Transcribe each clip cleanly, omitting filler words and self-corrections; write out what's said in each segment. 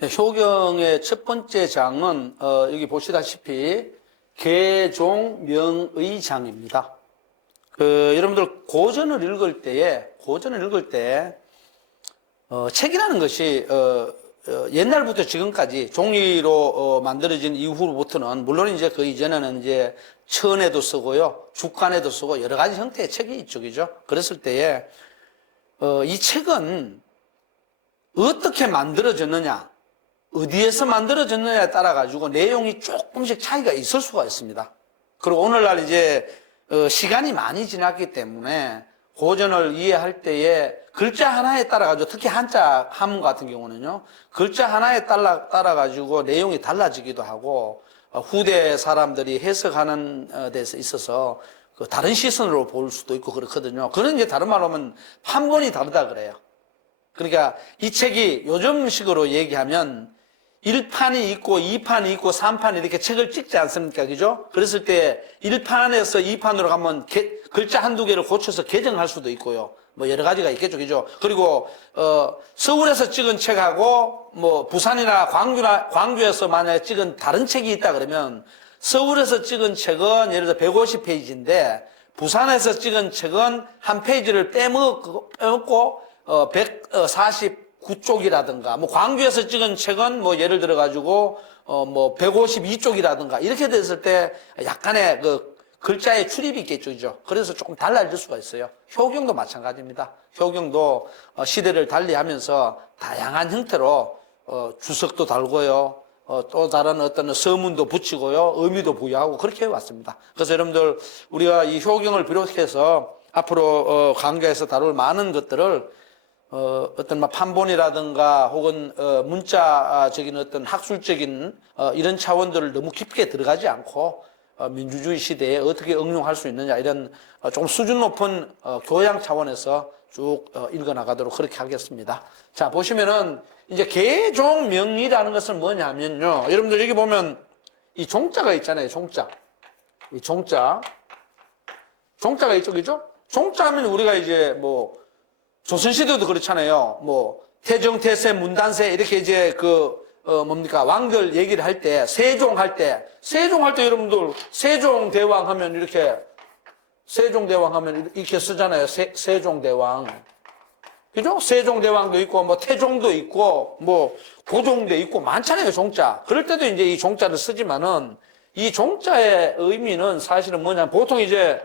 네, 효경의 첫 번째 장은 여기 보시다시피 계종명의장입니다. 여러분들 고전을 읽을 때 책이라는 것이 옛날부터 지금까지 종이로 만들어진 이후로부터는 물론 이제 그 이전에는 이제 천에도 쓰고요, 죽간에도 쓰고 여러 가지 형태의 책이 있죠, 그죠? 그랬을 때에 이 책은 어떻게 만들어졌느냐, 어디에서 만들어졌느냐에 따라 가지고 내용이 조금씩 차이가 있을 수가 있습니다. 그리고 오늘날 이제 시간이 많이 지났기 때문에 고전을 이해할 때에 글자 하나에 따라 가지고, 특히 한자 한문 같은 경우는요, 글자 하나에 따라 가지고 내용이 달라지기도 하고 후대 사람들이 해석하는 데서 있어서 다른 시선으로 볼 수도 있고 그렇거든요. 그런 이제 다른 말로 하면 판본이 다르다 그래요. 그러니까 이 책이 요즘식으로 얘기하면 1판이 있고 2판이 있고 3판 이렇게 책을 찍지 않습니까? 그죠? 그랬을 때 1판에서 2판으로 가면 글자 한두 개를 고쳐서 개정할 수도 있고요. 뭐 여러 가지가 있겠죠. 그죠? 그리고 서울에서 찍은 책하고 뭐 부산이나 광주에서 만약에 찍은 다른 책이 있다 그러면 서울에서 찍은 책은 예를 들어 150페이지인데 부산에서 찍은 책은 한 페이지를 빼먹고 149쪽이라든가, 뭐 광주에서 찍은 책은 뭐 예를 들어 가지고 뭐 152쪽이라든가 이렇게 됐을 때 약간의 그 글자의 출입이 있겠죠, 그죠? 그래서 조금 달라질 수가 있어요. 효경도 마찬가지입니다. 효경도 시대를 달리하면서 다양한 형태로 주석도 달고요, 또 다른 어떤 서문도 붙이고요, 의미도 부여하고 그렇게 해왔습니다. 그래서 여러분들 우리가 이 효경을 비롯해서 앞으로 강좌에서 다룰 많은 것들을 어떤 판본이라든가 혹은 문자적인 어떤 학술적인 이런 차원들을 너무 깊게 들어가지 않고 민주주의 시대에 어떻게 응용할 수 있느냐, 이런 좀 수준 높은 교양 차원에서 쭉 읽어나가도록 그렇게 하겠습니다. 자, 보시면은 이제 계종명의라는 것은 뭐냐면요, 여러분들 여기 보면 이 종자가 있잖아요. 이 종자가 있죠, 그죠? 종자하면 우리가 이제 뭐 조선시대도 그렇잖아요. 뭐 태정태세 문단세 이렇게 이제 왕들 얘기를 할 때, 세종할 때 여러분들 세종대왕 하면 이렇게 쓰잖아요. 세종대왕. 그죠? 세종대왕도 있고 뭐 태종도 있고 뭐 고종도 있고 많잖아요, 종자. 그럴 때도 이제 이 종자를 쓰지만은 이 종자의 의미는 사실은 뭐냐면 보통 이제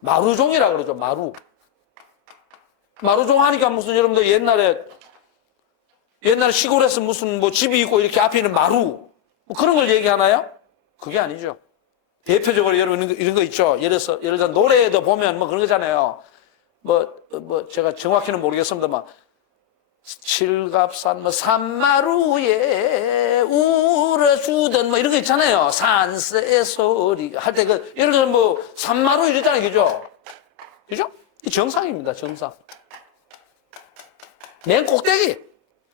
마루종이라 그러죠. 마루종 하니까 무슨 여러분들 옛날에 시골에서 무슨 뭐 집이 있고 이렇게 앞에 있는 마루 뭐 그런 걸 얘기하나요? 그게 아니죠. 대표적으로 여러분 이런 거 있죠. 예를 들어 노래에도 보면 뭐 그런 거잖아요. 제가 정확히는 모르겠습니다만 칠갑산 뭐 산마루에 울어주던 뭐 이런 거 있잖아요. 산새 소리 할 때 예를 들어 뭐 산마루 이러잖아요. 그죠? 이 정상입니다. 정상. 맨 꼭대기.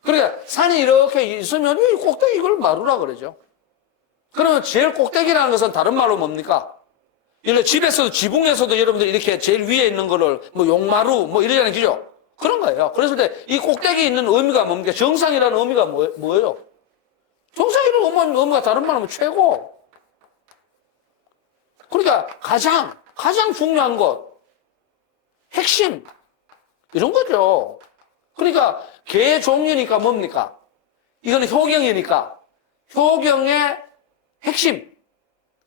그러니까 산이 이렇게 있으면 이 꼭대기 이걸 마루라 그러죠. 그러면 제일 꼭대기라는 것은 다른 말로 뭡니까? 예를 들어 집에서도 지붕에서도 여러분들 이렇게 제일 위에 있는 거를 뭐 용마루 뭐 이러잖아요. 그죠? 그런 거예요. 그랬을 때 이 꼭대기에 있는 의미가 뭡니까? 정상이라는 의미가 뭐예요? 정상이라는 의미가 다른 말로 하면 최고. 그러니까 가장 중요한 것, 핵심, 이런 거죠. 그러니까 계종이니까 뭡니까? 이거는 효경이니까 효경의 핵심,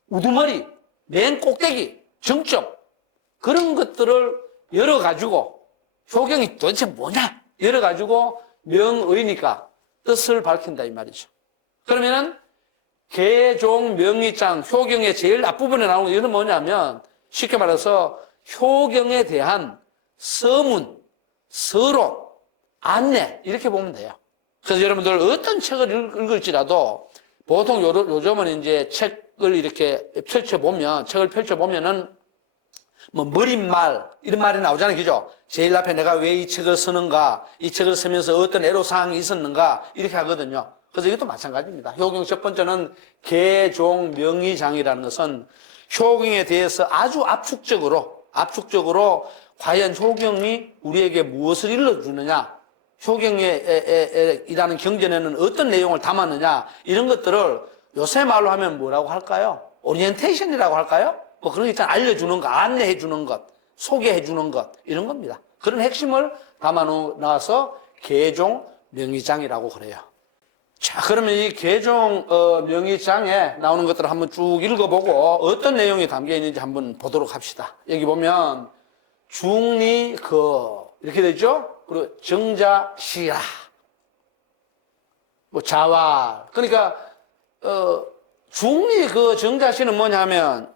우두머리, 맨 꼭대기, 정점, 그런 것들을 열어가지고 효경이 도대체 뭐냐 열어가지고 명의니까 뜻을 밝힌다 이 말이죠. 그러면은 계종명의장, 효경의 제일 앞부분에 나오는 이거는 뭐냐면 쉽게 말해서 효경에 대한 서문, 서론, 안내 이렇게 보면 돼요. 그래서 여러분들 어떤 책을 읽을지라도 보통 요즘은 이제 책을 펼쳐보면은 뭐 머릿말 이런 말이 나오잖아요. 그죠? 제일 앞에 내가 왜 이 책을 쓰는가, 이 책을 쓰면서 어떤 애로사항이 있었는가 이렇게 하거든요. 그래서 이것도 마찬가지입니다. 효경 첫 번째는 계종명의장이라는 것은 효경에 대해서 아주 압축적으로 과연 효경이 우리에게 무엇을 일러주느냐, 효경이라는 경전에는 어떤 내용을 담았느냐, 이런 것들을 요새 말로 하면 뭐라고 할까요? 오리엔테이션이라고 할까요? 뭐 그런 거 있잖아요. 알려주는 것, 안내해주는 것, 소개해주는 것, 이런 겁니다. 그런 핵심을 담아놔서 계종 명의장이라고 그래요. 자, 그러면 이 계종 명의장에 나오는 것들을 한번 쭉 읽어보고 어떤 내용이 담겨 있는지 한번 보도록 합시다. 여기 보면 중리거 이렇게 되죠? 그리고 정자시라, 뭐 자활. 그러니까 중리거 정자시는 뭐냐면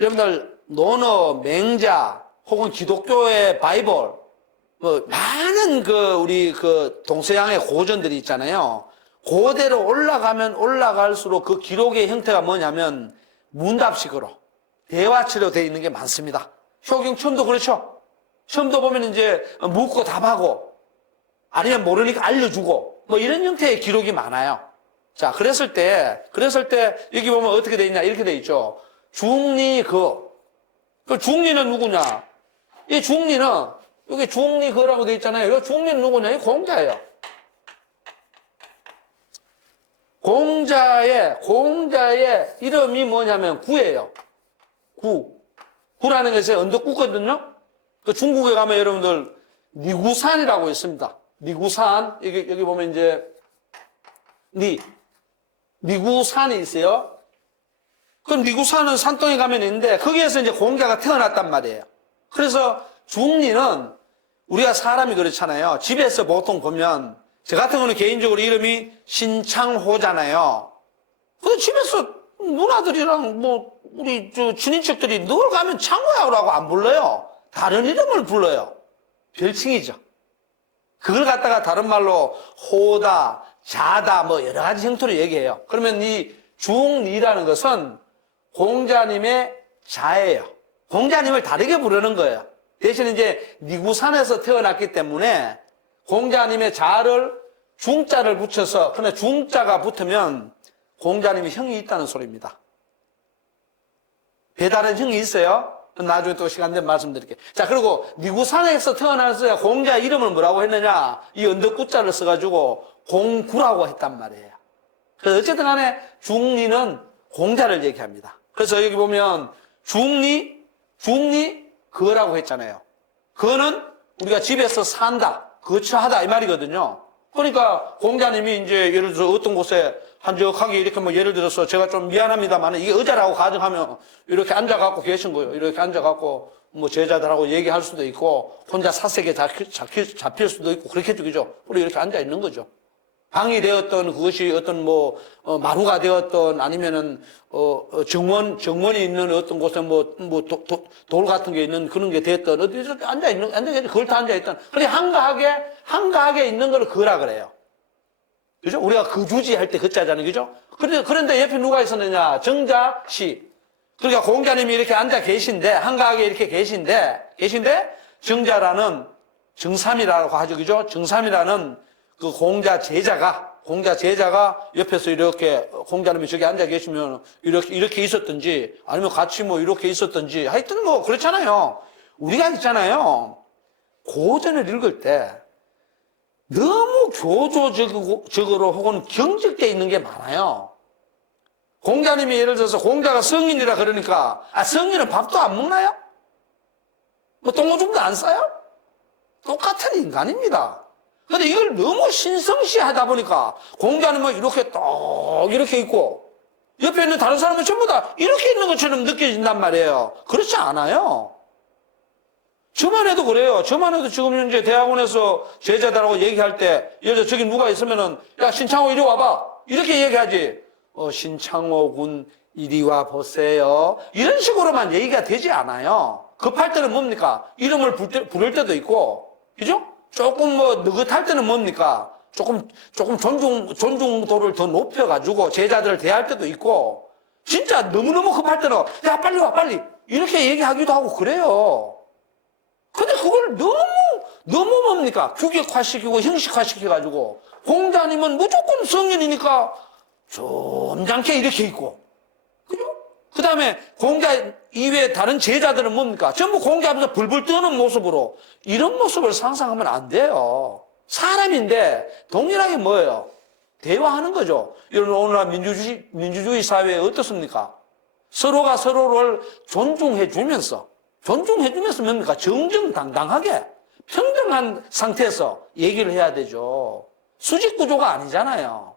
여러분들 논어, 맹자 혹은 기독교의 바이블, 뭐 많은 우리 동서양의 고전들이 있잖아요. 그대로 올라가면 올라갈수록 그 기록의 형태가 뭐냐면 문답식으로 대화체로 되어 있는 게 많습니다. 효경 처음도 그렇죠. 처음도 보면 이제 묻고 답하고 아니면 모르니까 알려주고 뭐 이런 형태의 기록이 많아요. 자, 그랬을 때 여기 보면 어떻게 되어 있냐, 이렇게 되어 있죠. 중리거. 그 중리는 누구냐? 이 중리는 여기 중리거라고 되어 있잖아요. 이 중리는 누구냐? 이 공자예요. 공자의 이름이 뭐냐면 구예요. 구라는 것이 언덕구거든요. 그 중국에 가면 여러분들 니구산이라고 있습니다. 니구산, 여기 보면 이제 니구산이 있어요. 그 니구산은 산동에 가면 있는데 거기에서 이제 공자가 태어났단 말이에요. 그래서 중리는 우리가 사람이 그렇잖아요. 집에서 보통 보면 저 같은 경우는 개인적으로 이름이 신창호잖아요. 근데 집에서 누나들이랑 뭐 우리 친인척들이 늘 가면 창호야라고 안 불러요. 다른 이름을 불러요. 별칭이죠. 그걸 갖다가 다른 말로 호다, 자다 뭐 여러 가지 형태로 얘기해요. 그러면 이 중리라는 것은 공자님의 자예요. 공자님을 다르게 부르는 거예요. 대신 이제 니구산에서 태어났기 때문에 공자님의 자를 중자를 붙여서, 근데 중자가 붙으면 공자님이 형이 있다는 소리입니다. 배다른 형이 있어요. 나중에 또 시간 되면 말씀드릴게요. 자, 그리고 니구산에서 태어나서 공자 이름을 뭐라고 했느냐? 이 언덕구자를 써가지고 공구라고 했단 말이에요. 그래서 어쨌든 간에 중리는 공자를 얘기합니다. 그래서 여기 보면 중리, 그거라고 했잖아요. 그거는 우리가 집에서 산다, 거처하다 이 말이거든요. 그러니까 공자님이 이제 예를 들어서 어떤 곳에 한적하게 이렇게 뭐 예를 들어서 제가 좀 미안합니다만 이게 의자라고 가정하면 이렇게 앉아갖고 계신 거예요. 이렇게 앉아갖고 뭐 제자들하고 얘기할 수도 있고 혼자 사색에 잡힐 수도 있고 그렇게 되죠. 우리 이렇게 앉아 있는 거죠. 방이 되었던 그것이 어떤 마루가 되었던 아니면은 정원이 있는 어떤 곳에 돌 같은 게 있는 그런 게 됐던 어디서 그걸 다 앉아있던. 그래 한가하게 있는 걸 그라 그래요. 그죠? 우리가 거주지 할 때 그자잖아요. 그죠? 그런데 옆에 누가 있었느냐? 정자시. 그러니까 공자님이 이렇게 앉아 계신데, 한가하게 이렇게 계신데, 정자라는, 정삼이라고 하죠. 그죠? 정삼이라는 그 공자 제자가 옆에서 이렇게 공자님이 저기 앉아 계시면 이렇게 있었든지, 아니면 같이 이렇게 있었든지, 하여튼 그렇잖아요. 우리가 있잖아요. 고전을 읽을 때, 너무 교조적으로 혹은 경직되어 있는 게 많아요. 공자님이 예를 들어서 공자가 성인이라 그러니까 성인은 밥도 안 먹나요? 똥오줌도 안 싸요? 똑같은 인간입니다. 근데 이걸 너무 신성시하다 보니까 공자는 이렇게 있고 옆에 있는 다른 사람은 전부 다 이렇게 있는 것처럼 느껴진단 말이에요. 그렇지 않아요. 저만 해도 그래요. 저만 해도 지금 현재 대학원에서 제자들하고 얘기할 때, 예를 들어 저기 누가 있으면은, 야, 신창호 이리 와봐. 이렇게 얘기하지. 신창호 군 이리 와 보세요. 이런 식으로만 얘기가 되지 않아요. 급할 때는 뭡니까? 이름을 부를 때도 있고, 그죠? 조금 느긋할 때는 뭡니까? 조금 존중도를 더 높여가지고 제자들을 대할 때도 있고, 진짜 너무너무 급할 때는, 야, 빨리 와, 빨리. 이렇게 얘기하기도 하고 그래요. 근데 그걸 너무 뭡니까? 규격화시키고 형식화시켜가지고 공자님은 무조건 성인이니까 점잖게 이렇게 있고, 그죠? 그 다음에 공자 이외에 다른 제자들은 뭡니까? 전부 공자 앞에서 불불 떠는 모습으로 이런 모습을 상상하면 안 돼요. 사람인데 동일하게 뭐예요? 대화하는 거죠. 이런 오늘날 민주주의 사회에 어떻습니까? 서로가 서로를 존중해 주면서 뭡니까? 정정당당하게 평등한 상태에서 얘기를 해야 되죠. 수직 구조가 아니잖아요.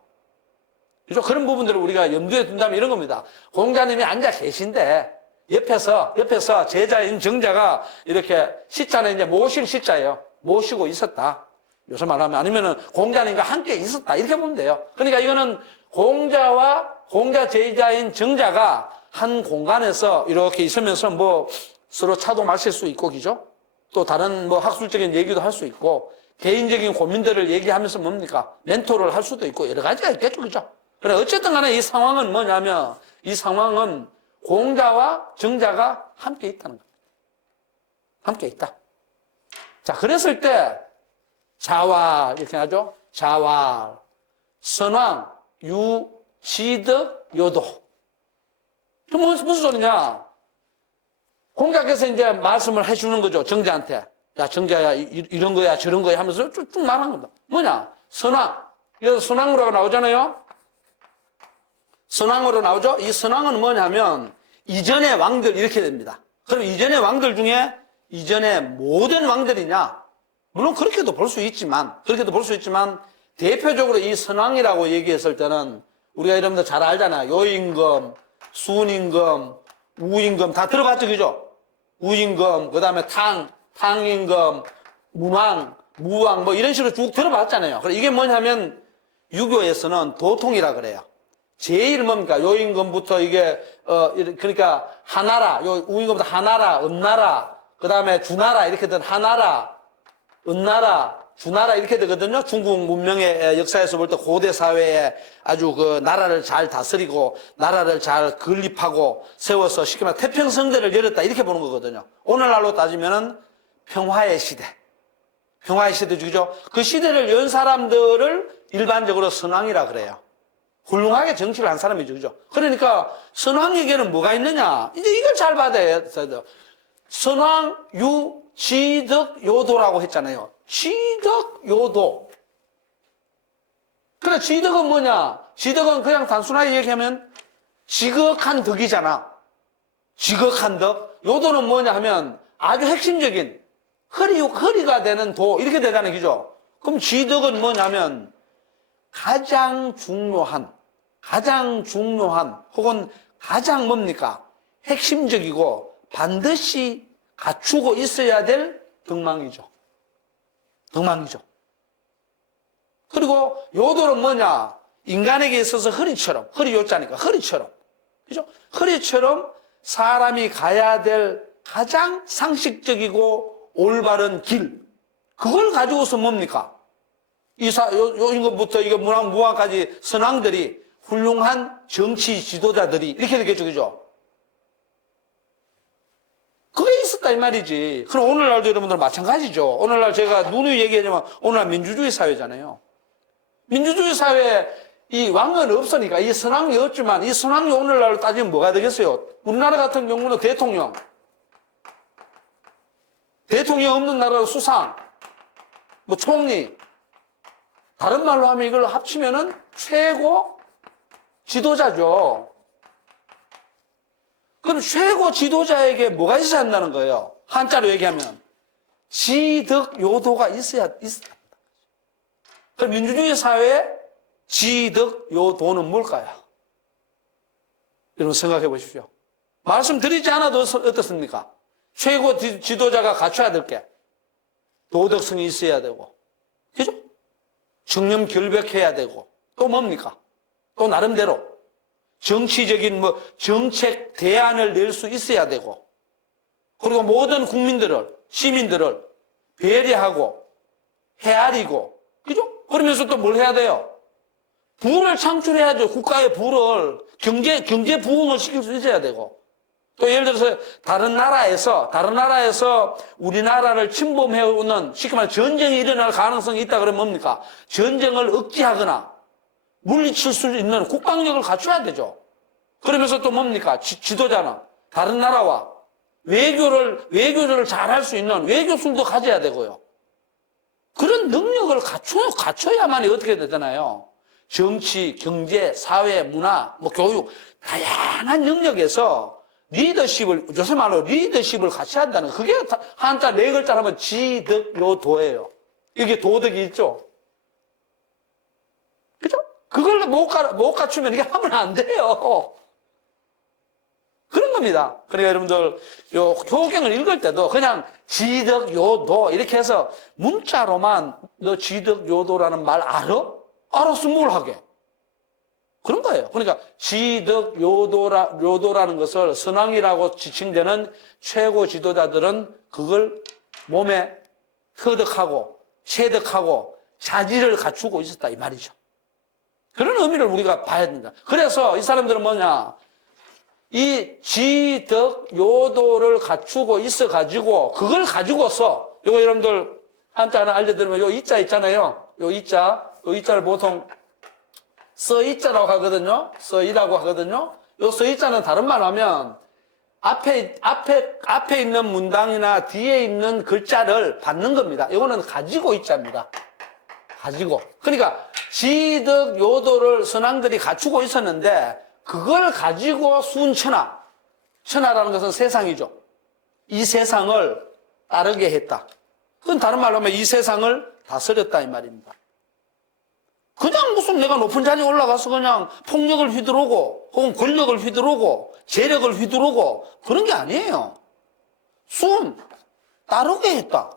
그죠? 그런 부분들을 우리가 염두에 둔다면 이런 겁니다. 공자님이 앉아 계신데 옆에서 제자인 정자가 이렇게 시자는 이제 모실 시자예요. 모시고 있었다. 요새 말하면 아니면은 공자님과 함께 있었다. 이렇게 보면 돼요. 그러니까 이거는 공자 제자인 정자가 한 공간에서 이렇게 있으면서 뭐 서로 차도 마실 수 있고, 그죠? 또 다른 뭐 학술적인 얘기도 할 수 있고, 개인적인 고민들을 얘기하면서 뭡니까? 멘토를 할 수도 있고, 여러 가지가 있겠죠, 그죠? 그래, 어쨌든 간에 이 상황은 뭐냐면, 이 상황은 공자와 정자가 함께 있다는 겁니다. 함께 있다. 자, 그랬을 때, 자활, 이렇게 하죠? 자활, 선왕, 유, 지덕, 요도. 그럼 무슨 소리냐? 공자께서 이제 말씀을 해주는 거죠, 정자한테. 야, 정자야, 이런 거야, 저런 거야 하면서 쭉 말한 겁니다. 뭐냐? 선왕. 그래서 선왕으로 나오잖아요? 선왕으로 나오죠? 이 선왕은 뭐냐면, 이전의 왕들 이렇게 됩니다. 그럼 이전의 왕들 중에, 이전의 모든 왕들이냐? 물론 그렇게도 볼 수 있지만, 대표적으로 이 선왕이라고 얘기했을 때는, 우리가 여러분들 잘 알잖아요. 요임금, 순임금, 우임금 다 들어봤죠, 그죠? 우임금, 그 다음에 탕임금, 문왕, 무왕, 뭐 이런 식으로 쭉 들어봤잖아요. 그래, 이게 뭐냐면, 유교에서는 도통이라 그래요. 제일 뭡니까? 요임금부터 이게, 그러니까 하나라, 우임금부터 하나라, 은나라, 그 다음에 주나라, 이렇게 된 하나라, 은나라, 주나라 이렇게 되거든요. 중국 문명의 역사에서 볼 때 고대 사회에 아주 그 나라를 잘 다스리고 나라를 잘 건립하고 세워서 쉽게 말해 태평성대를 열었다 이렇게 보는 거거든요. 오늘날로 따지면은 평화의 시대. 평화의 시대죠. 그죠? 그 시대를 연 사람들을 일반적으로 선왕이라 그래요. 훌륭하게 정치를 한 사람이죠. 그죠? 그러니까 선왕에게는 뭐가 있느냐? 이제 이걸 잘 받아야 돼요. 선왕, 유, 지덕, 요도라고 했잖아요. 지덕, 요도. 그래, 지덕은 뭐냐? 지덕은 그냥 단순하게 얘기하면 지극한 덕이잖아. 지극한 덕. 요도는 뭐냐 하면 아주 핵심적인 허리가 되는 도. 이렇게 되잖아요. 그죠? 그럼 지덕은 뭐냐면 가장 중요한 혹은 가장 뭡니까? 핵심적이고 반드시 갖추고 있어야 될 덕망이죠. 그리고 요도는 뭐냐? 인간에게 있어서 허리 요자니까 허리처럼. 그죠? 허리처럼 사람이 가야 될 가장 상식적이고 올바른 길. 그걸 가지고서 뭡니까? 요임금부터 이거 무왕까지 선왕들이 훌륭한 정치 지도자들이 이렇게 되겠죠. 그죠? 그게 있었다 이 말이지. 그럼 오늘날도 여러분들 마찬가지죠. 오늘날 제가 누누이 얘기하지만 오늘날 민주주의 사회잖아요. 민주주의 사회에 이 왕은 없으니까 이 선왕이 없지만 이 선왕이 오늘날로 따지면 뭐가 되겠어요? 우리나라 같은 경우는 대통령 없는 나라로 수상, 뭐 총리, 다른 말로 하면 이걸 합치면은 최고 지도자죠. 그럼 최고 지도자에게 뭐가 있어야 한다는 거예요? 한자로 얘기하면 지덕요도가 있어야 있다. 그럼 민주주의 사회에 지덕요도는 뭘까요? 여러분 생각해 보십시오. 말씀드리지 않아도 어떻습니까? 최고 지도자가 갖춰야 될 게 도덕성이 있어야 되고, 그죠? 청렴결백해야 되고, 또 뭡니까? 또 나름대로 정치적인 정책 대안을 낼 수 있어야 되고, 그리고 모든 시민들을 배려하고 헤아리고, 그죠? 그러면서 또 뭘 해야 돼요? 부를 창출해야죠. 국가의 부를 경제 부흥을 시킬 수 있어야 되고, 또 예를 들어서 다른 나라에서 우리나라를 침범해오는 쉽게 말해 전쟁이 일어날 가능성이 있다 그러면 뭡니까? 전쟁을 억제하거나 물리칠 수 있는 국방력을 갖춰야 되죠. 그러면서 또 뭡니까? 지도자는 다른 나라와 외교를 잘할 수 있는 외교술도 가져야 되고요. 그런 능력을 갖춰야만이 어떻게 되잖아요. 정치, 경제, 사회, 문화, 뭐 교육, 다양한 영역에서 리더십을, 요새 말로 리더십을 같이 한다는, 그게 한자 네 글자로 하면 지덕요도예요. 이게 도덕이 있죠. 그죠? 그걸 못 갖추면 이게 하면 안 돼요. 그런 겁니다. 그러니까 여러분들, 요 효경을 읽을 때도 그냥 지덕요도 이렇게 해서 문자로만 너 지덕요도라는 말 알아? 알았으면 뭘 하게? 그런 거예요. 그러니까 지덕요도라는 것을 선왕이라고 지칭되는 최고 지도자들은 그걸 몸에 터득하고 체득하고 자질을 갖추고 있었다 이 말이죠. 그런 의미를 우리가 봐야 된다. 그래서 이 사람들은 뭐냐? 이 지덕요도를 갖추고 있어가지고 그걸 가지고서 요거 여러분들 한자 하나 알려드리면 요 이자 있잖아요. 요 이자를 보통 서이자라고 하거든요. 서이라고 하거든요. 요 서이자는 다른 말로 하면 앞에 있는 문장이나 뒤에 있는 글자를 받는 겁니다. 이거는 가지고 있자입니다. 가지고. 그러니까 지덕요도를 선왕들이 갖추고 있었는데 그걸 가지고 천하라는 것은 세상이죠. 이 세상을 따르게 했다. 그건 다른 말로 하면 이 세상을 다스렸다 이 말입니다. 그냥 무슨 내가 높은 자리에 올라가서 그냥 폭력을 휘두르고 혹은 권력을 휘두르고 재력을 휘두르고 그런 게 아니에요. 따르게 했다.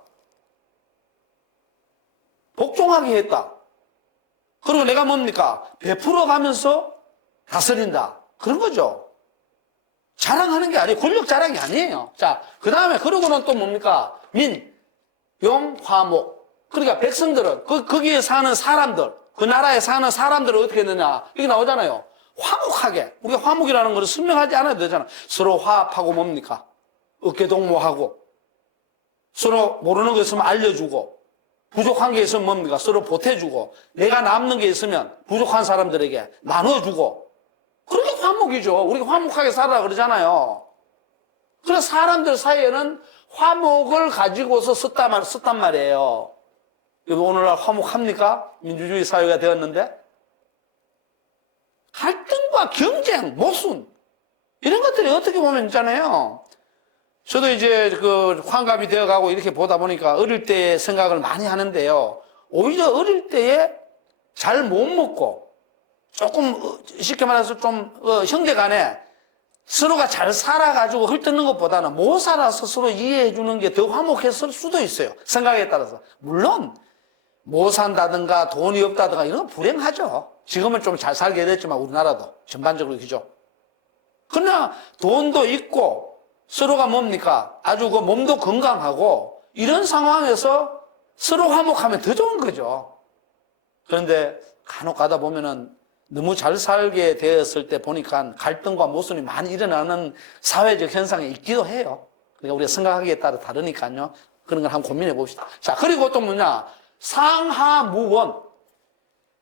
복종하게 했다. 그리고 내가 뭡니까? 베풀어 가면서 다스린다. 그런 거죠. 자랑하는 게 아니에요. 권력 자랑이 아니에요. 자, 그 다음에 그러고는 또 뭡니까? 용, 화목. 그러니까 백성들은 거기에 사는 사람들, 그 나라에 사는 사람들을 어떻게 했느냐? 이게 나오잖아요. 화목하게. 우리가 화목이라는 것을 설명하지 않아도 되잖아. 서로 화합하고 뭡니까? 어깨동무하고 서로 모르는 거 있으면 알려주고 부족한 게 있으면 뭡니까? 서로 보태주고 내가 남는 게 있으면 부족한 사람들에게 나눠주고 그렇게 화목이죠. 우리가 화목하게 살아라 그러잖아요. 그래서 사람들 사이에는 화목을 가지고서 썼단 말이에요. 오늘날 화목합니까? 민주주의 사회가 되었는데 갈등과 경쟁, 모순 이런 것들이 어떻게 보면 있잖아요. 저도 이제 그 환갑이 되어가고 이렇게 보다 보니까 어릴 때 생각을 많이 하는데요. 오히려 어릴 때에 잘 못 먹고 조금 쉽게 말해서 좀 형제 간에 서로가 잘 살아가지고 헐뜯는 것보다는 못 살아서 서로 이해해 주는 게 더 화목했을 수도 있어요. 생각에 따라서. 물론 못 산다든가 돈이 없다든가 이런 건 불행하죠. 지금은 좀 잘 살게 됐지만 우리나라도 전반적으로 그죠. 그러나 돈도 있고 서로가 뭡니까? 아주 그 몸도 건강하고 이런 상황에서 서로 화목하면 더 좋은 거죠. 그런데 간혹 가다 보면은 너무 잘 살게 되었을 때 보니까 갈등과 모순이 많이 일어나는 사회적 현상이 있기도 해요. 그러니까 우리가 생각하기에 따라 다르니까요. 그런 걸 한번 고민해 봅시다. 자, 그리고 또 뭐냐? 상하무원.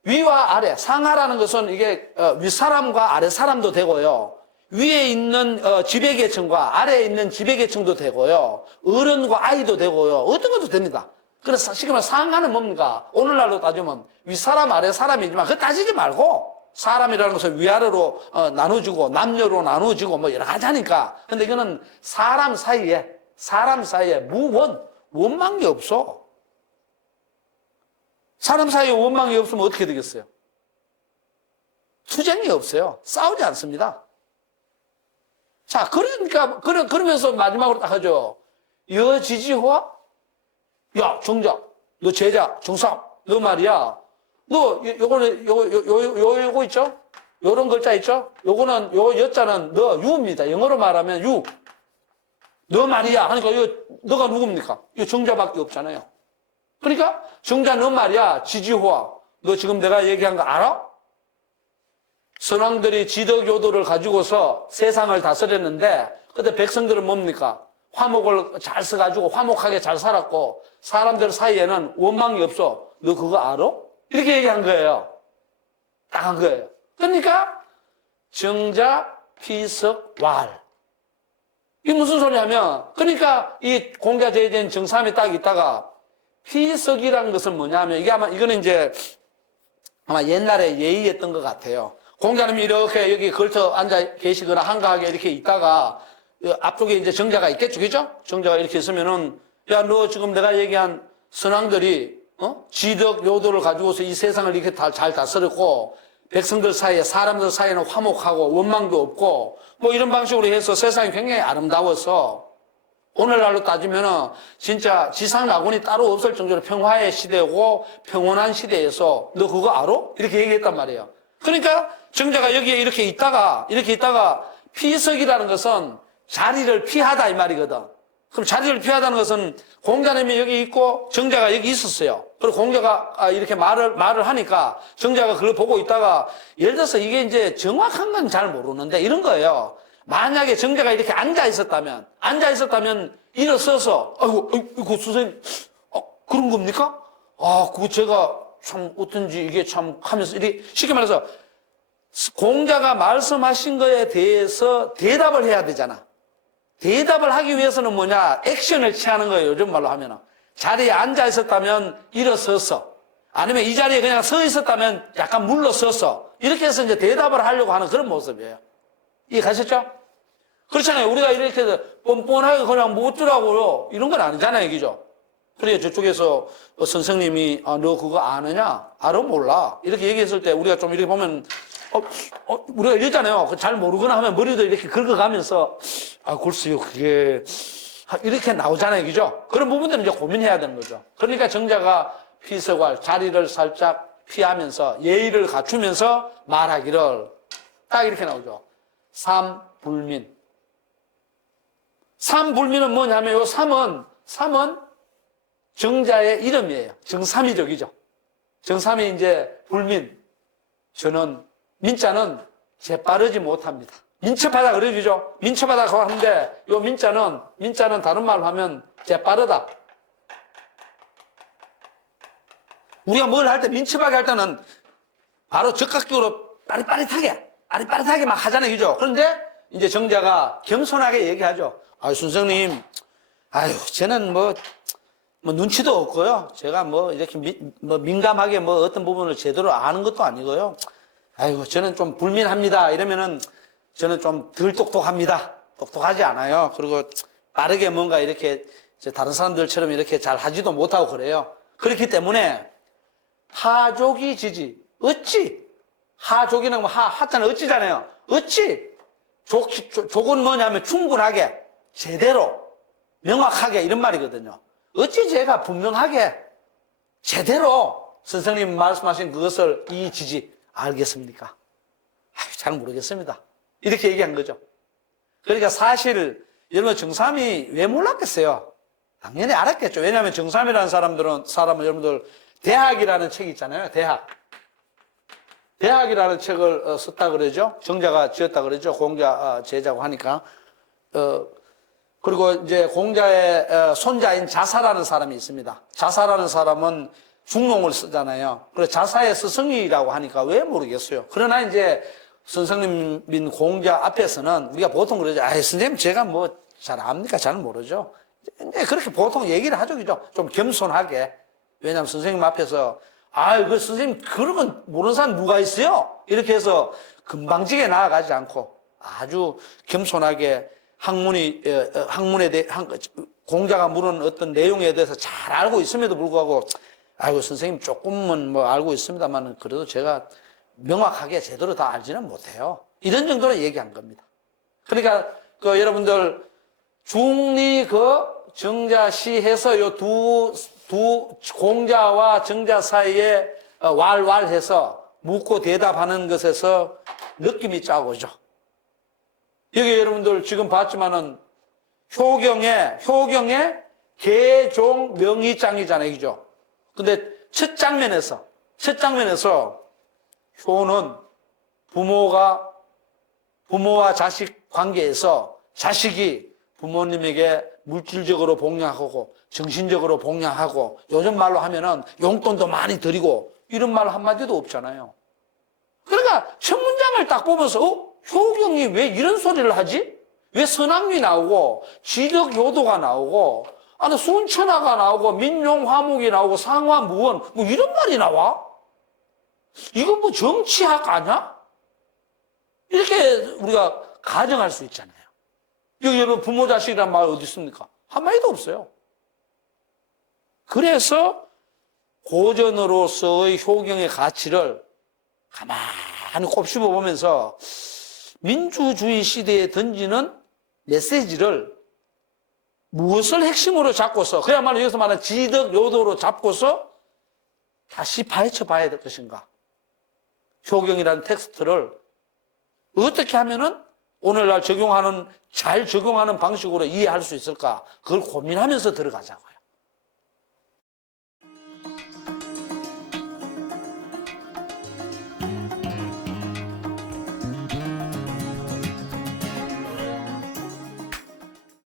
위와 아래. 상하라는 것은 이게 윗사람과 아랫사람도 되고요. 위에 있는 지배계층과 아래에 있는 지배계층도 되고요. 어른과 아이도 되고요. 어떤 것도 됩니다. 그래서 쉽게 말해 상하는 뭡니까? 오늘날로 따지면 윗사람 아랫사람이지만 그거 따지지 말고 사람이라는 것을 위아래로 나눠주고 남녀로 나눠주고 뭐 여러 가지 하니까. 근데 이거는 사람 사이에 원망이 없어. 사람 사이에 원망이 없으면 어떻게 되겠어요? 투쟁이 없어요. 싸우지 않습니다. 자, 그러면서 마지막으로 딱 하죠. 여지지호와 야, 정작, 너 제자, 정상, 너 말이야. 너, 요거 있죠? 요런 글자 있죠? 요거는, 요 여자는 너, 유입니다. 영어로 말하면 유. 너 말이야. 하니까 너가 누굽니까? 이 정자밖에 없잖아요. 그러니까, 정자 너 말이야. 지지호와. 너 지금 내가 얘기한 거 알아? 선왕들이 지덕요도를 가지고서 세상을 다스렸는데, 그때 백성들은 뭡니까? 화목을 잘 써가지고 화목하게 잘 살았고, 사람들 사이에는 원망이 없어. 너 그거 알아? 이렇게 얘기한 거예요. 딱 한 거예요. 그러니까 정자, 피석, 왈. 이게 무슨 소리냐면 그러니까 이 공자제된 정삼이 딱 있다가 피석이라는 것은 뭐냐면 이게 아마 이거는 이제 아마 옛날에 예의였던 것 같아요. 공자님이 이렇게 여기 걸터 앉아 계시거나 한가하게 이렇게 있다가 앞쪽에 이제 정자가 있겠죠, 그죠? 정자가 이렇게 있으면은 야, 너 지금 내가 얘기한 선왕들이 지덕 요도를 가지고서 이 세상을 이렇게 잘 다스렸고 백성들 사이에 사람들 사이에는 화목하고 원망도 없고 뭐 이런 방식으로 해서 세상이 굉장히 아름다워서 오늘날로 따지면은 진짜 지상 낙원이 따로 없을 정도로 평화의 시대고 평온한 시대에서 너 그거 알아? 이렇게 얘기했단 말이에요. 그러니까 정자가 여기에 이렇게 있다가 피석이라는 것은 자리를 피하다 이 말이거든. 그럼 자리를 피하다는 것은 공자님이 여기 있고 정자가 여기 있었어요. 그리고 공자가 이렇게 말을 하니까 정자가 그걸 보고 있다가 예를 들어서 이게 이제 정확한 건 잘 모르는데 이런 거예요. 만약에 정자가 이렇게 앉아 있었다면 일어서서 아이고 선생님 그런 겁니까? 그거 제가 참 어떤지 이게 참 하면서 이렇게 쉽게 말해서 공자가 말씀하신 거에 대해서 대답을 해야 되잖아. 대답을 하기 위해서는 뭐냐? 액션을 취하는 거예요. 요즘 말로 하면은. 자리에 앉아 있었다면 일어서서 아니면 이 자리에 그냥 서 있었다면 약간 물러서서 이렇게 해서 이제 대답을 하려고 하는 그런 모습이에요. 이해가셨죠? 그렇잖아요. 우리가 이렇게 뻔뻔하게 그냥 못 주라고요. 이런 건 아니잖아요. 그죠? 그래 저쪽에서 선생님이 너 그거 아느냐? 알아 몰라. 이렇게 얘기했을 때 우리가 좀 이렇게 보면 우리가 이러잖아요. 잘 모르거나 하면 머리도 이렇게 긁어가면서 글쎄요 그게 이렇게 나오잖아요. 그죠? 그런 부분들은 이제 고민해야 되는 거죠. 그러니까 정자가 피서갈 자리를 살짝 피하면서 예의를 갖추면서 말하기를 딱 이렇게 나오죠. 삼불민. 삼불민은 뭐냐면 요 삼은 정자의 이름이에요. 정삼이적이죠. 정삼이 이제 불민. 저는 민자는 재빠르지 못합니다. 민첩하다 그러죠. 민첩하다고 하는데 요 민자는 다른 말로 하면 재빠르다. 우리가 뭘 할 때 민첩하게 할 때는 바로 즉각적으로 빠릿빠릿하게 막 하잖아요. 그죠? 그런데 이제 정자가 겸손하게 얘기하죠. 선생님, 저는 뭐 눈치도 없고요. 제가 이렇게 민감하게 어떤 부분을 제대로 아는 것도 아니고요. 저는 좀 불민합니다. 이러면은 저는 좀 덜 똑똑합니다. 똑똑하지 않아요. 그리고 빠르게 뭔가 이렇게 다른 사람들처럼 이렇게 잘 하지도 못하고 그래요. 그렇기 때문에 하족이 지지. 어찌? 하족이는 하자는 어찌잖아요. 어찌? 족은 뭐냐면 충분하게, 제대로, 명확하게 이런 말이거든요. 어찌 제가 분명하게, 제대로 선생님 말씀하신 그것을 이지지 알겠습니까? 잘 모르겠습니다. 이렇게 얘기한 거죠. 그러니까 사실 여러분 정삼이 왜 몰랐겠어요? 당연히 알았겠죠. 왜냐하면 정삼이라는 사람은 여러분들 대학이라는 책이 있잖아요. 대학이라는 책을 썼다 그러죠. 정자가 지었다 그러죠. 공자 제자고 하니까. 그리고 이제 공자의 손자인 자사라는 사람이 있습니다. 자사라는 사람은 중용을 쓰잖아요. 그래서 자사의 스승이라고 하니까 왜 모르겠어요. 그러나 이제 선생님인 공자 앞에서는 우리가 보통 그러죠. 선생님 제가 잘 압니까? 잘 모르죠. 이제 그렇게 보통 얘기를 하죠. 그죠? 좀 겸손하게. 왜냐하면 선생님 앞에서 그 선생님 그런 건 모르는 사람 누가 있어요? 이렇게 해서 금방지게 나아가지 않고 아주 겸손하게 학문에 대해 공자가 물은 어떤 내용에 대해서 잘 알고 있음에도 불구하고 선생님 조금은 알고 있습니다만 그래도 제가 명확하게 제대로 다 알지는 못해요. 이런 정도로 얘기한 겁니다. 그러니까 여러분들 중리 정자시해서 요 두 공자와 정자 사이에 왈왈해서 묻고 대답하는 것에서 느낌이 쫙 오죠. 여기 여러분들 지금 봤지만은 효경에 계종 명의장이잖아요. 그죠? 근데 첫 장면에서 효는 부모와 자식 관계에서 자식이 부모님에게 물질적으로 봉양하고 정신적으로 봉양하고 요즘 말로 하면은 용돈도 많이 드리고 이런 말 한마디도 없잖아요. 그러니까 첫 문장을 딱 보면서 효경이 왜 이런 소리를 하지? 왜 선왕이 나오고 지덕 효도가 나오고 아니, 순천하가 나오고, 민용화목이 나오고, 상화무원, 뭐 이런 말이 나와? 이건 뭐 정치학 아니야? 이렇게 우리가 가정할 수 있잖아요. 여기 여러분 부모 자식이란 말 어디 있습니까? 한마디도 없어요. 그래서 고전으로서의 효경의 가치를 가만히 곱씹어 보면서 민주주의 시대에 던지는 메시지를 무엇을 핵심으로 잡고서, 그야말로 여기서 말하는 지덕 요도로 잡고서 다시 파헤쳐 봐야 될 것인가. 효경이라는 텍스트를 어떻게 하면은 오늘날 잘 적용하는 방식으로 이해할 수 있을까? 그걸 고민하면서 들어가자고요.